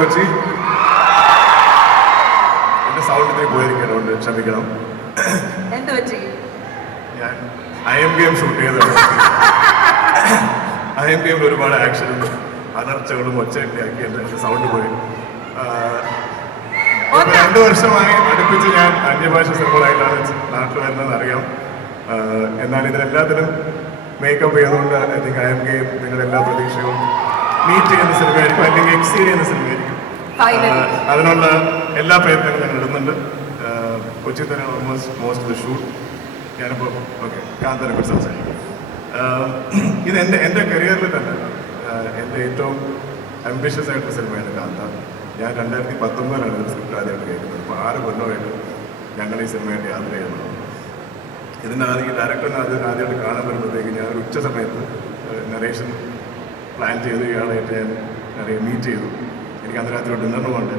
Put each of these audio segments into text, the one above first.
കൊച്ചി എന്റെ സൗണ്ട് ഇത്തിരി പോയിരിക്കണോണ്ട് ക്ഷമിക്കണം. എന്ത് പറ്റി? ഞാൻ ഐ എം ഗെയിം ഷൂട്ട് ചെയ്തത്. ഐ എം ഗെയിമിൽ ഒരുപാട് ആക്ഷനും അതർച്ചകളും ഒച്ചയൊക്കെ ആക്കി എന്റെ സൗണ്ട് പോയി. രണ്ടു വർഷമായി അടുപ്പിച്ച് ഞാൻ അന്യഭാഷ സിനിമകളായിട്ടാണ് നാട്ടിൽ വരുന്നത് അറിയാം എന്നാൽ ഇതിനെല്ലാത്തിനും മേക്കപ്പ് ചെയ്തുകൊണ്ട് I think I M game നിങ്ങളുടെ എല്ലാ പ്രതീക്ഷകളും മീറ്റ് ചെയ്യുന്ന സിനിമയായിരിക്കും അല്ലെങ്കിൽ എക്സീഡ് ചെയ്യുന്ന സിനിമയായിരിക്കും. അതിനുള്ള എല്ലാ പ്രയത്നങ്ങളും ഞാൻ ഇടുന്നുണ്ട്. കൊച്ചി തന്നെ almost most of the shoot ഞാനിപ്പോൾ ഓക്കെ കാന്തനെ കുറിച്ച് സംസാരിക്കും. ഇത് എന്റെ എന്റെ കരിയറിൽ തന്നെ എന്റെ ഏറ്റവും അംബിഷ്യസ് ആയിട്ടുള്ള സിനിമയാണ് കാന്ത. ഞാൻ രണ്ടായിരത്തി പത്തൊമ്പതിലാണ് ഇത് സ്ക്രിപ്റ്റ് ആദ്യമായിട്ട് കേൾക്കുന്നത്. അപ്പോൾ ആറ് കൊല്ലമായിട്ട് ഞങ്ങൾ ഈ സിനിമയായിട്ട് യാത്ര ചെയ്യുന്നത് ഇതിന്റെ ആദ്യം ഡയറക്ടറിനെ അത് ആദ്യമായിട്ട് കാണാൻ വരുമ്പോഴത്തേക്ക് ഞാൻ ഉച്ച സമയത്ത് നറേഷൻ പ്ലാൻ ചെയ്ത് ഇയാളായിട്ട് ഞാൻ നിറയെ മീറ്റ് ചെയ്തു. എനിക്ക് അന്ന് രാത്രി ഡിന്നറിന് പോകണ്ടേ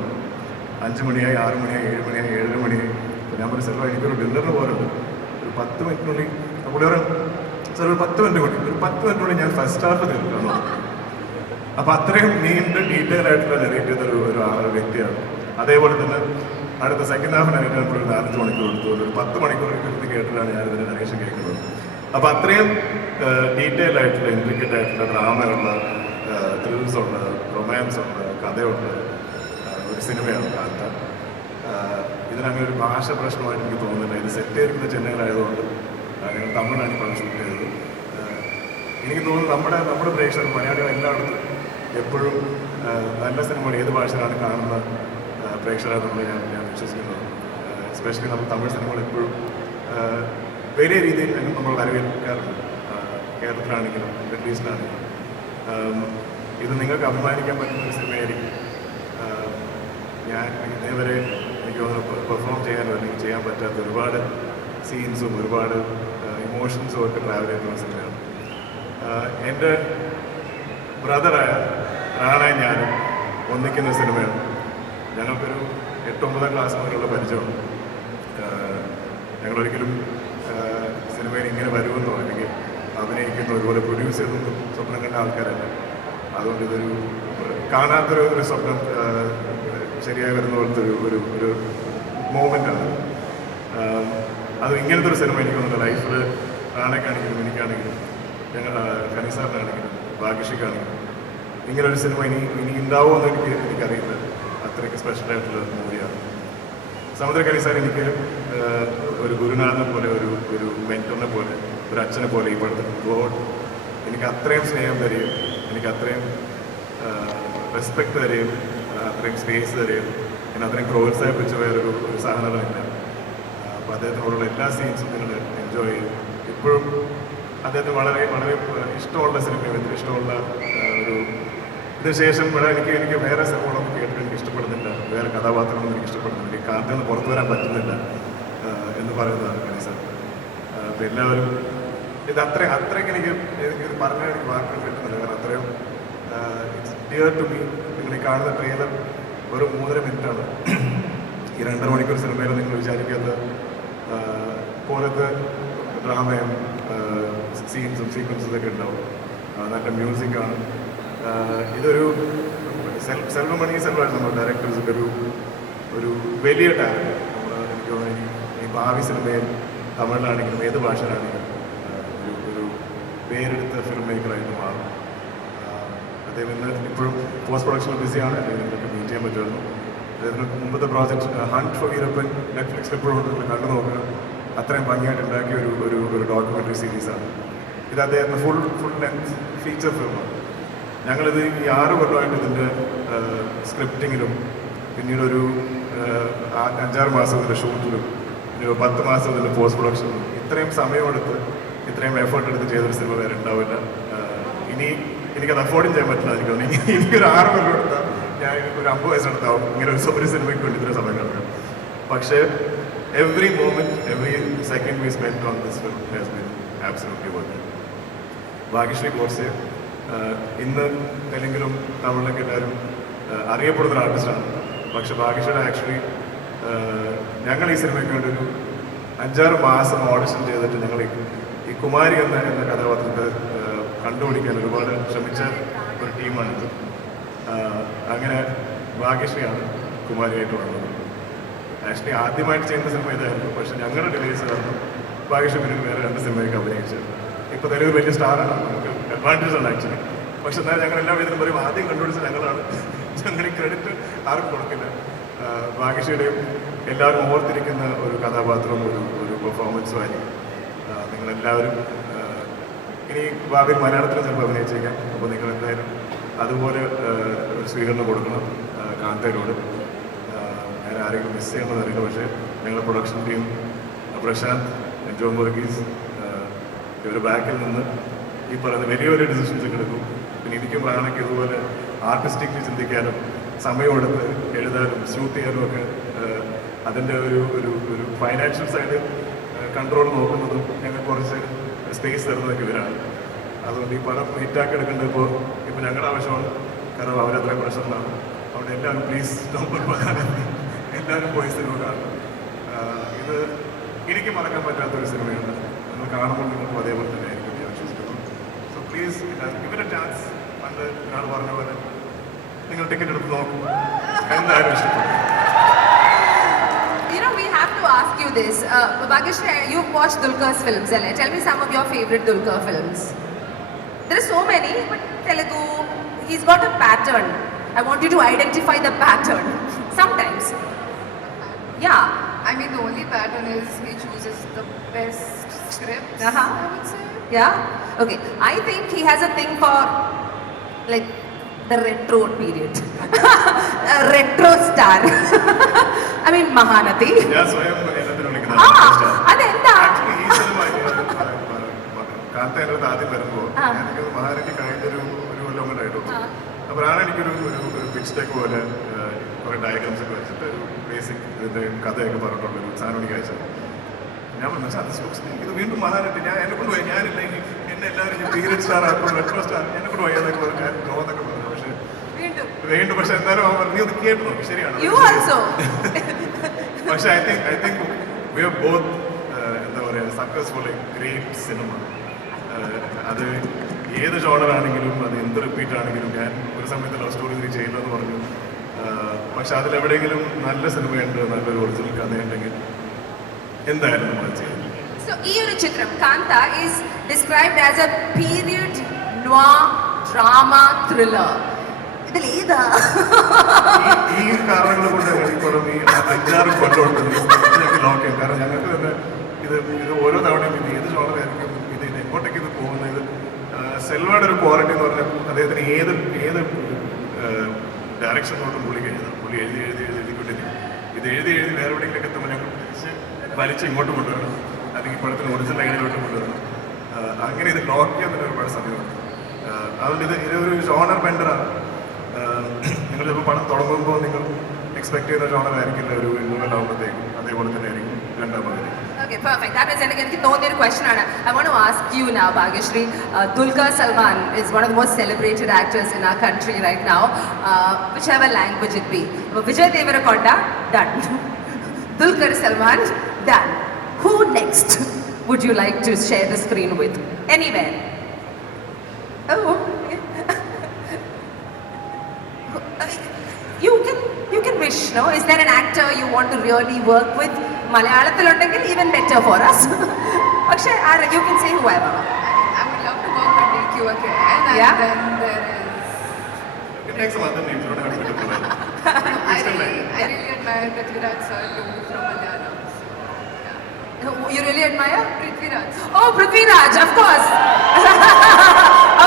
അഞ്ച് മണിയായി ആറ് മണിയായി ഏഴ് മണിയായി ഏഴര മണിയായി. ഞാൻ പറഞ്ഞു സാർ എനിക്കൊരു ഡിന്നറിന് പോകാറുണ്ട് ഒരു പത്ത് മിനിറ്റിനുള്ളിൽ ഒരു സാർ ഒരു പത്ത് മിനിറ്റ് കൂടി ഒരു പത്ത് മിനിറ്റിനുള്ളിൽ ഞാൻ ഫസ്റ്റ് ഹാഫ് തീർക്കണം അപ്പോൾ അത്രയും നീണ്ട ഡീറ്റെയിൽ ആയിട്ടുള്ള നെറേറ്റ് ചെയ്ത ഒരു ഒരു ആ- വ്യക്തിയാണ്. അതേപോലെ തന്നെ അടുത്ത സെക്കൻഡ് ഹാഫ് നൈറ്റ് ഒരു നാലഞ്ച് മണിക്കൂർ എടുത്തു. ഒരു പത്ത് മണിക്കൂർ എടുത്ത് കേട്ടിട്ടാണ് ഞാൻ ഇതിന്റെ നരേഷൻ കേൾക്കുന്നത്. അപ്പോൾ അത്രയും ഡീറ്റെയിൽ ആയിട്ടുള്ള ഇൻട്രിക്കറ്റ് ആയിട്ടുള്ള ഡ്രാമയുള്ള ത്രിൽസ് ഉണ്ട് റൊമാൻസ് ഉണ്ട് കഥയുണ്ട് ഒരു സിനിമയാണ് കാന്ത ഇതിനങ്ങനെ ഒരു ഭാഷ പ്രശ്നമായിട്ട് എനിക്ക് തോന്നുന്നില്ല. ഇത് സെറ്റ് ചെയ്തിരിക്കുന്ന ചെന്നൈയിലായതുകൊണ്ട് ഞങ്ങൾ തമിഴാണ് ഇപ്പോൾ ഷൂട്ട് ചെയ്തത്. എനിക്ക് തോന്നുന്നു നമ്മുടെ നമ്മുടെ പ്രേക്ഷകർ മലയാളികൾ എല്ലായിടത്തും എപ്പോഴും നല്ല സിനിമകൾ ഏത് ഭാഷയിലാണ് കാണുന്ന ആ, പ്രേക്ഷകരാണ് നമ്മൾ ഞാൻ ഞാൻ വിശ്വസിക്കുന്നത് എസ്പെഷ്യലി നമ്മൾ തമിഴ് സിനിമകൾ എപ്പോഴും വലിയ രീതിയിൽ നമ്മൾ വരവേൽക്കാറുണ്ട്. കേരളത്തിലാണെങ്കിലും ആം, ഇത് നിങ്ങൾക്ക് അഭിമാനിക്കാൻ പറ്റുന്ന ഒരു സിനിമയായിരിക്കും. ഞാൻ ഇതേവരെ എനിക്ക് തോന്നുന്നു പെർഫോം ചെയ്യാനോ അല്ലെങ്കിൽ ചെയ്യാൻ പറ്റാത്ത ഒരുപാട് സീൻസും ഒരുപാട് ഇമോഷൻസും ഒക്കെ ട്രാവൽ ചെയ്യുന്ന ഒരു സിനിമയാണ്. എന്റെ ബ്രദറായ റാണയും ഞാനും ഒന്നിക്കുന്ന സിനിമയാണ്. ഞങ്ങൾക്കൊരു എട്ടൊമ്പതാം ക്ലാസ് മുതലുള്ള പരിചയമാണ് ഞങ്ങളൊരിക്കലും സിനിമയിൽ ഇങ്ങനെ വരുമെന്നോ അല്ലെങ്കിൽ അഭിനയിക്കുന്നോ ഒരുപോലെ പ്രൊഡ്യൂസ് ചെയ്തൊന്നും സ്വപ്നം കണ്ട ആൾക്കാരല്ല? അതുകൊണ്ട് ഇതൊരു കാണാത്തൊരു ഒരു സ്വപ്നം ശരിയായി വരുന്ന പോലത്തെ ഒരു ഒരു ഒരു മൂമെന്റാണ് അത് ഇങ്ങനത്തെ ഒരു സിനിമ എനിക്ക് തോന്നുന്നു ലൈഫിൽ റാണയ്ക്കാണെങ്കിലും എനിക്കാണെങ്കിലും ഞങ്ങൾ കനിസാറിനാണെങ്കിലും ഭാഗ്യഷിക്കാണെങ്കിലും ഇങ്ങനൊരു സിനിമ ഇനി ഇനി ഉണ്ടാവുമോ എന്ന് എനിക്ക് എനിക്കറിയില്ല. അത്രയ്ക്ക് സ്പെഷ്യൽ ആയിട്ടുള്ള മൂവിയാണ്. സമുദ്രകരി സാർ എനിക്ക് ഒരു ഗുരുനാഥനെ പോലെ ഒരു ഒരു മെന്ററിനെ പോലെ ഒരു അച്ഛനെ പോലെ ഈ ഗോഡ് എനിക്ക് അത്രയും സ്നേഹം തരികയും എനിക്ക് അത്രയും റെസ്പെക്ട് തരികയും അത്രയും സ്പേസ് തരികയും എന്നെ അത്രയും പ്രോത്സാഹിപ്പിച്ച വേറൊരു ഒരു സാധനമില്ല അപ്പോൾ അദ്ദേഹത്തിനോടുള്ള എല്ലാ സീൻസും നിങ്ങൾ എൻജോയ് ചെയ്യും. ഇപ്പോഴും അദ്ദേഹത്തിന് വളരെ വളരെ ഇഷ്ടമുള്ള സിനിമയും എനിക്ക് ഇഷ്ടമുള്ള ഒരു ഇതിനുശേഷം ഇവിടെ എനിക്ക് എനിക്ക് വേറെ സിനിമകളൊന്നും കേട്ടിട്ട് എനിക്ക് ഇഷ്ടപ്പെടുന്നില്ല. വേറെ കഥാപാത്രങ്ങളൊന്നും എനിക്ക് ഇഷ്ടപ്പെടുന്നില്ല. എനിക്ക് കാത്തിൽ നിന്ന് പുറത്തു വരാൻ പറ്റുന്നില്ല എന്ന് പറയുന്നതാണ് കണീസ അപ്പോൾ എല്ലാവരും ഇത് അത്ര അത്രയ്ക്ക് എനിക്ക് എനിക്ക് ഇത് പറഞ്ഞാൽ എനിക്ക് വാക്കുകൾ കിട്ടുന്നില്ല. കാരണം അത്രയും ഇറ്റ്സ് ഡിയർ ടു മീ നിങ്ങൾ ഈ കാണുന്ന ട്രെയിലർ ഒരു മൂന്നര മിനിറ്റാണ്. ഈ രണ്ടര മണിക്കൂർ സിനിമയിൽ നിങ്ങൾ വിചാരിക്കാത്ത ആഹ്, പോലത്തെ ഡ്രാമയും സീൻസും സീക്വൻസും ഒക്കെ ഉണ്ടാവും. നല്ല മ്യൂസിക്കാണ് ഇതൊരു സെൽഫ് സെൽവമണി സെൽവാണ് നമ്മുടെ ഡയറക്ടേഴ്സ് ഒരു ഒരു വലിയ ടാലന്റ് നമ്മൾ എനിക്ക് തോന്നുന്നു ഈ- ഭാവി സിനിമയിൽ തമിഴിലാണെങ്കിലും ഏത് ഭാഷയിലാണെങ്കിലും പേരെടുത്ത ഫിലിം മേക്കറായിട്ട് മാറും അദ്ദേഹം ഇന്ന് ഇപ്പോഴും പോസ്റ്റ് പ്രൊഡക്ഷനിൽ ബിസിയാണ് അല്ലെങ്കിൽ നിങ്ങൾക്ക് മീറ്റ് ചെയ്യാൻ പറ്റുമായിരുന്നു. അദ്ദേഹത്തിന് മുമ്പത്തെ project hunt for Veerappan Netflix എപ്പോഴും കണ്ടു നോക്കുക. അത്രയും ഭംഗിയായിട്ട് ഉണ്ടാക്കിയ ഒരു ഒരു ഒരു ഡോക്യുമെന്ററി സീരീസാണ് ഇത് അദ്ദേഹത്തിന് ഫുൾ ഫുൾ ലെങ്ത് ഫീച്ചർ ഫിലിമാണ് ഞങ്ങളിത് ഈ ആറ് കൊല്ലമായിട്ട് ഇതിന്റെ സ്ക്രിപ്റ്റിങ്ങിലും പിന്നീട് ഒരു അഞ്ചാറ് മാസം ഇതിന്റെ ഷൂട്ടിലും ഒരു പത്ത് മാസം ഇതിന്റെ പോസ്റ്റ് പ്രൊഡക്ഷനിലും ഇത്രയും സമയമെടുത്ത് ഇത്രയും എഫേർട്ട് എടുത്ത് ചെയ്തൊരു സിനിമ വേറെ ഉണ്ടാവില്ല. ഇനി എനിക്കത് അഫോർഡും ചെയ്യാൻ പറ്റില്ല എനിക്ക് ഇനി എനിക്കൊരു ആറ് കൊല്ലം എടുത്താൽ ഞാൻ ഒരു അമ്പത് വയസ്സെടുത്താവും ഇങ്ങനെ ഒരു ഒരു സിനിമയ്ക്ക് വേണ്ടി ഇത്ര സമയം കിടക്കാം പക്ഷേ every moment every second we spend on this film has absolutely worth Bhagyashree course ഇന്ന് തെലുങ്കിലും തമിഴിലൊക്കെ എല്ലാവരും അറിയപ്പെടുന്ന ഒരു ആർട്ടിസ്റ്റാണ് പക്ഷെ ഭാഗ്യശ്രീയുടെ ആക്ച്വലി ഞങ്ങൾ ഈ സിനിമയ്ക്ക് വേണ്ടി ഒരു അഞ്ചാറ് മാസം ഓഡിഷൻ ചെയ്തിട്ട് ഞങ്ങൾ ഈ- കുമാരി എന്ന എന്ന കഥാപാത്രത്തെ കണ്ടുപിടിക്കാൻ ഒരുപാട് ശ്രമിച്ച ഒരു ടീമാണിത്. അങ്ങനെ ഭാഗ്യശ്രീയാണ് കുമാരിയായിട്ട് വന്നത്. ആക്ച്വലി ആദ്യമായിട്ട് ചെയ്യുന്ന സിനിമ ഇതായിരുന്നു. പക്ഷെ ഞങ്ങളുടെ ഡിലേസ് കാരണം ഭാഗ്യശ്രീ പിന്നീട് വേറെ രണ്ട് സിനിമയൊക്കെ അഭിനയിച്ചത്. ഇപ്പൊ തെലുങ്ക് വലിയ സ്റ്റാറാണ് നമുക്ക് അഡ്വാന്റേജ് ഉണ്ട് ആക്ച്വലി പക്ഷെ എന്നാൽ ഞങ്ങൾ എല്ലാ വിധത്തിലും പറയും ആദ്യം കണ്ടുപിടിച്ച ഞങ്ങളാണ്. ഞങ്ങൾ ക്രെഡിറ്റ് ആർക്കും കൊടുക്കില്ല. ഭാഗ്യശ്രീയുടെയും എല്ലാവരും ഓർത്തിരിക്കുന്ന ഒരു കഥാപാത്രവും ഒരു ഒരു പെർഫോമൻസും ആയിരിക്കും നിങ്ങളെല്ലാവരും ഇനി ഭാവിയിൽ മലയാളത്തിൽ ചിലപ്പോൾ അഭിനയിച്ചേക്കാം. അപ്പോൾ നിങ്ങൾ എന്തായാലും അതുപോലെ ഒരു സ്വീകരണം കൊടുക്കണം കാന്തയിലൂടെ ഞാൻ ആരെങ്കിലും മിസ് ചെയ്യണമെന്ന് അറിയില്ല. പക്ഷേ ഞങ്ങളുടെ production team Prashanth John Varghese ഇവർ ബാക്കിൽ നിന്ന് ഈ പറയുന്ന വലിയ വലിയ ഡിസിഷൻസ് എടുക്കും. പിന്നെ എനിക്കും റാണയ്ക്ക് ഇതുപോലെ ആർട്ടിസ്റ്റിക്കലി ചിന്തിക്കാനും സമയമെടുത്ത് എഴുതാനും ഷൂട്ട് ചെയ്യാനും ഒക്കെ അതിന്റെ ഒരു ഒരു ഫൈനാൻഷ്യൽ സൈഡ് കൺട്രോൾ നോക്കുന്നതും ഞങ്ങൾ കുറച്ച് സ്പേസ് തരുന്നതൊക്കെ ഇവരാണ്. അതുകൊണ്ട് ഈ പടം ഹിറ്റാക്കി എടുക്കേണ്ടത് ഇപ്പോൾ ഇപ്പോൾ ഞങ്ങളുടെ ആവശ്യമാണ്. കാരണം അവരത്രയും പ്രശ്നമാണ് അവിടെ എല്ലാവരും പ്ലീസ് എല്ലാവരും പോയി സിനിമ കാണണം ഇത് എനിക്ക് മറക്കാൻ പറ്റാത്തൊരു സിനിമയാണ്. നിങ്ങൾ കാണുമ്പോൾ നിങ്ങൾക്ക് അതേപോലെ തന്നെ ആയിരിക്കും ഞാൻ വിശ്വസിക്കുന്നു. സോ പ്ലീസ് ഇവരെ ചാൻസ് പണ്ട് ഒരാൾ പറഞ്ഞ പോലെ നിങ്ങൾ ടിക്കറ്റ് എടുത്ത് നോക്കും. എന്തായാലും ഇഷ്ടപ്പെടും you this. Uh, you've watched Dulkar's films, tell me some of your favorite Dulkar films. There are so many, but Telugu, he's got a pattern. I want you to identify the pattern. Sometimes. Yeah. I mean, the only pattern is he chooses the best scripts, uh -huh. I would say. Yeah? Okay. I think he has a thing for, like, the retro period. retro star. I mean, Mahanati. എല്ലാത്തിനും അതെന്താ? Actually, ഈ cinema കാത്ത എന്റെ അടുത്ത് ആദ്യം വരുമ്പോൾ. എനിക്കത് മഹാനടി കഴിഞ്ഞൊരു ഒരു കൊല്ലം കൊണ്ടായിട്ടുള്ളൂ ആ. അപ്പോൾ ആണ് എനിക്കൊരു ഒരു പിച്ച് ടെക്ക് പോലെ കുറേ ഡയഗ്രാംസ് ഒക്കെ വെച്ചിട്ട് ഒരു ബേസിക് ഇതിന്റെ കഥയൊക്കെ പറഞ്ഞിട്ടുണ്ട്. സാധനം എനിക്ക് അയച്ചത്. ഞാൻ പറഞ്ഞു "സാർ, like ഇത് വീണ്ടും മഹാനടി ഞാൻ എന്നെ കൊണ്ട് പോയി ഞാനില്ല ഇനി എന്നെ എല്ലാവരും പീരിയഡ് സ്റ്റാർ ആക്കും മെട്രോ സ്റ്റാർ എന്നെ കൊണ്ട് പോയി എന്നൊക്കെ പറഞ്ഞു ഞാൻ നോ പറഞ്ഞു. പക്ഷേ വീണ്ടും. പക്ഷെ എന്തായാലും അവൻ പറഞ്ഞു "നീ ഒന്ന് കേട്ട് ശരിയാണ്. പക്ഷെ I think I think we are both എന്താ പറയുക സക്സസ്ഫുൾ ഗ്രേറ്റ് സിനിമ അത് ഏത് ജോണറാണെങ്കിലും അത് എന്ത് റിപ്പീറ്റ് ആണെങ്കിലും ഞാൻ ഒരു സമയത്ത് ലവ് സ്റ്റോറി ഇനി ചെയ്യില്ലെന്ന് പറഞ്ഞു. Uh, പക്ഷെ അതിലെവിടെയെങ്കിലും നല്ല സിനിമയുണ്ട് നല്ലൊരു ഒറിജിനൽ കഥയുണ്ടെങ്കിൽ എന്തായാലും നമ്മൾ ചെയ്യും. So, ഈ ഒരു ചിത്രം കാന്ത is described as a period noir drama thriller. ഇതിൽ ഏതാ? ഈ- കാരണങ്ങൾ കൊണ്ട് ഈ അഞ്ചാറ് കൊല്ലമുണ്ട് ലോക്ക് കാരണം ഞങ്ങൾക്ക് തന്നെ ഇത് ഇത് ഓരോ തവണയും ഇത് ഏത് ജോണറായിരിക്കും ഇത് ഇത് എങ്ങോട്ടേക്ക് ഇത് പോകുന്നത്? ഇത് സെൽവയുടെ ഒരു ക്വാളിറ്റി എന്ന് പറഞ്ഞാൽ അദ്ദേഹത്തിന് ഏത് ഏത് ഡയറക്ഷനിലോട്ടും പുള്ളി കഴിഞ്ഞത് പുള്ളി എഴുതി എഴുതി എഴുതി എഴുതിക്കൊണ്ടിരിക്കും ഇത് എഴുതി എഴുതി വേറെ എവിടെയെങ്കിലും എത്തുമ്പോൾ ഞങ്ങൾ വലിച്ച് ഇങ്ങോട്ട് കൊണ്ടുവരണം. അല്ലെങ്കിൽ ഇപ്പോഴത്തെ ഒറിജിനൽ ലൈനിലോട്ട് കൊണ്ടുവരണം. അങ്ങനെ ഇത് ലോക്ക് ചെയ്യാൻ തന്നെ ഒരുപാട് സമയമുണ്ട് അതുകൊണ്ട് ഇത് ഇതൊരു ജോണർ ബെൻഡറാണ് നിങ്ങൾ ചിലപ്പോൾ പണം തുടങ്ങുമ്പോൾ നിങ്ങൾ എക്സ്പെക്ട് ചെയ്യുന്ന ജോണർ ആയിരിക്കില്ല ഒരു ഇൻവെൽ ആകുമ്പോഴത്തേക്കും അതേപോലെ തന്നെ ആയിരിക്കും രണ്ടാം പകുതി Okay, perfect. That was എനിക്ക് എനിക്ക് തോന്നിയ ഒരു question ആണ്. I want to ask you now, Bhagyashree. Uh, Dulquer Salman is one of the most celebrated actors in our country right now, uh, whichever language it be. Vijay Deverakonda, done. Dulquer Salman, done. Who next would you like to share the screen with? Anywhere. Oh. പക്ഷേ you can say whoever I would love to work with DQ again. And Yeah? then there is. Next month നെയ്ച്ചോടെ കളിച്ചിട്ടുള്ളത് I really, I really admire Prithviraj sir too from Malayalam. you really admire Prithviraj. oh Prithviraj of course